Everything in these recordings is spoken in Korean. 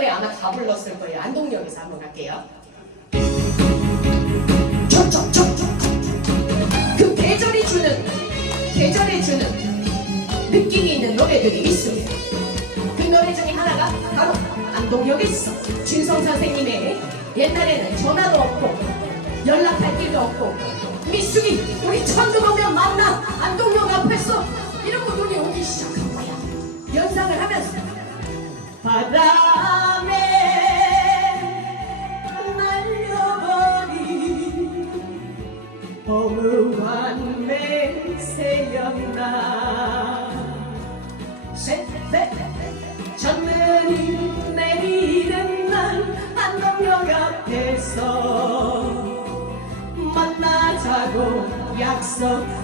노래 아마 다 불렀을 거예요. 안동역에서 한번 할게요. 그 계절이 주는 계절이 주는 느낌이 있는 노래들이 있습니다. 그 노래 중에 하나가 바로 안동역에 있어. 진성 선생님의 옛날에는 전화도 없고 연락할 길도 없고 미숙이 우리 천둥 오면 만나 안동역 앞에서 이러고 눈이 오기 시작한 거야. 연상을 하면서 바람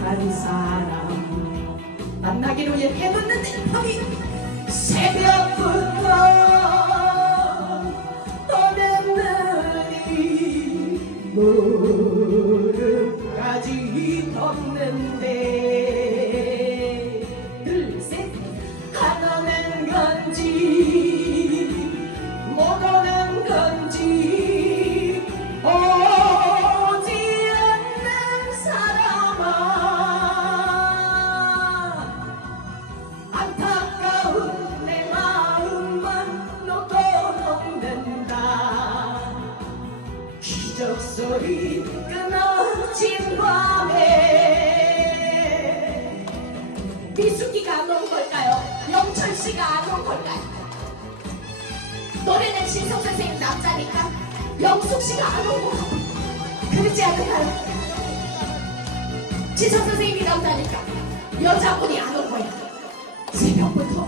한 사람 만나기로 해뒀는데 거기 새벽부터 눈이 무릎까지 덮는데 기적 소리 끊어진 밤에 미숙이가 안 온 걸까요? 영철 씨가 안 온 걸까요? 노래는 신성 선생님 남자니까 영숙 씨가 안 온 거. 그렇지 않을까요? 지성 선생님이 남자니까 여자분이 안 온 거야. 새벽부터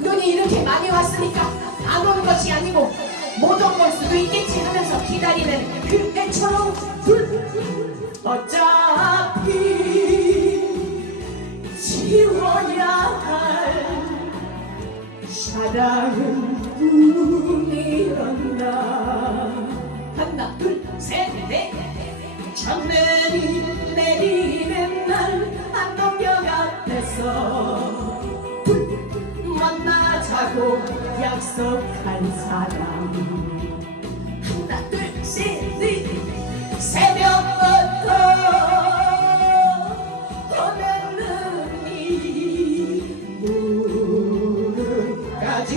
눈이 이렇게 많이 왔으니까 안온 것이 아니고 걸 수도 있겠지 하면서 기다리는 그때처럼 불. 어차피 지워야 할 사랑은 꿈이었나 하나 둘셋넷. 첫내리 내리는 날 안동역 앞에서 만나자고 약속한 사람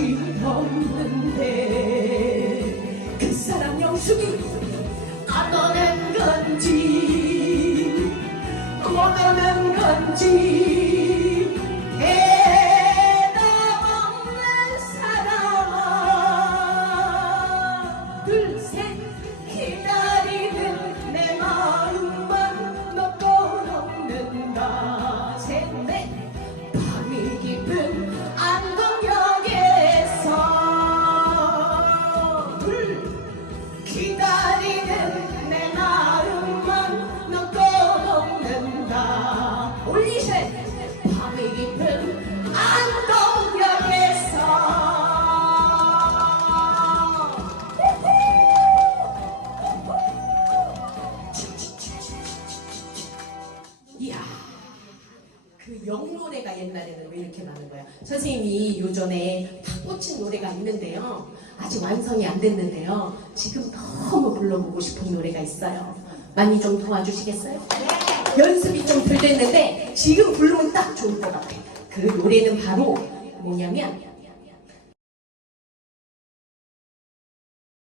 무릎까지 덮는데 그 사람 영숙이 안 오는 건지 못 오는 건지 그 영노래가 옛날에는 왜 이렇게 많은 거야? 선생님이 요전에 탁 꽂힌 노래가 있는데요. 아직 완성이 안 됐는데요. 지금 너무 불러보고 싶은 노래가 있어요. 많이 좀 도와주시겠어요? 연습이 좀 덜 됐는데 지금 부르면 딱 좋을 것 같아요. 그 노래는 바로 뭐냐면